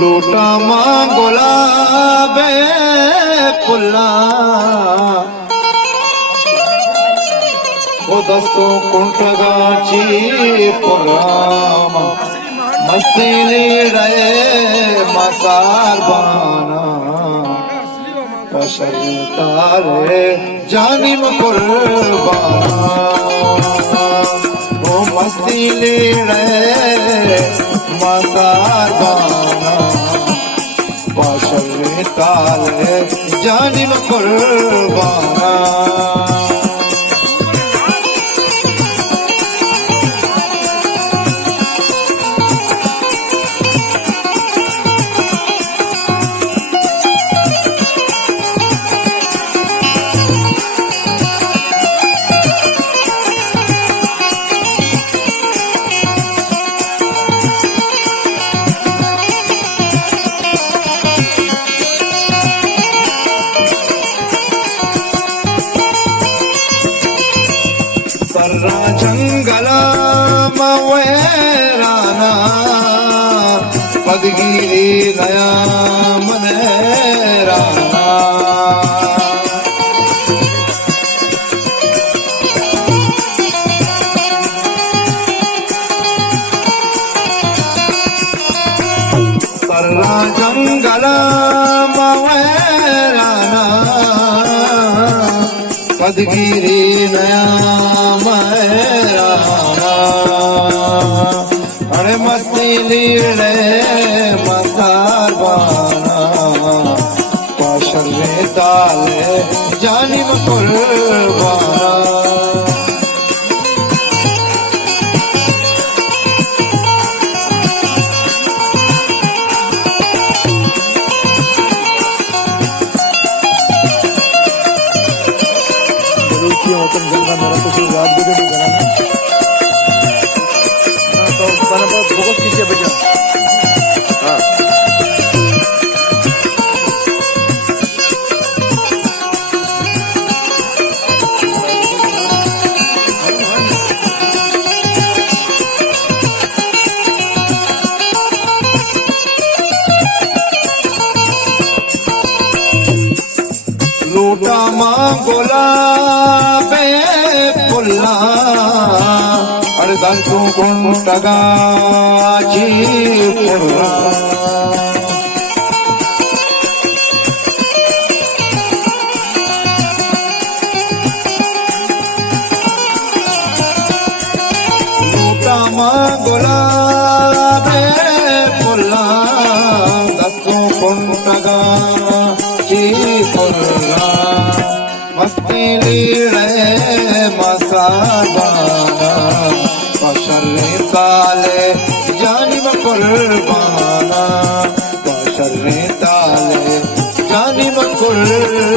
लूटा मां गुलाबे पुल्ला वो दस्तों कुंठगाची पुराम मस्तीली रहे मसार बाना पशर तारे जानिम कुर्बाना वो मस्तीली रहे मसार बाना पशर तारे जानिम कुर्बाना जंगला मवेराना पदगिरी नया मनेराना सर्रा जंगला मवेराना पदगिरी नया अरे मस्ती लीले मसार बाना पाशर में ताले जानिम कुर्बाना होतन गंगा मेरा कुछ रात गुजर नहीं कराना तो बना बहुत पीछे बजा हाँ लूटा मां गुलाबे पुल्ला अरे दंतु कुंठगाची पुल्ला लूटा मां गुलाबे पुल्ला दंतु कुंठगाची पुल्ला मस्ती लीले मसाबाना पशर ताले जानिम कुर्बाना पशर ताले जानिम कुर्बाना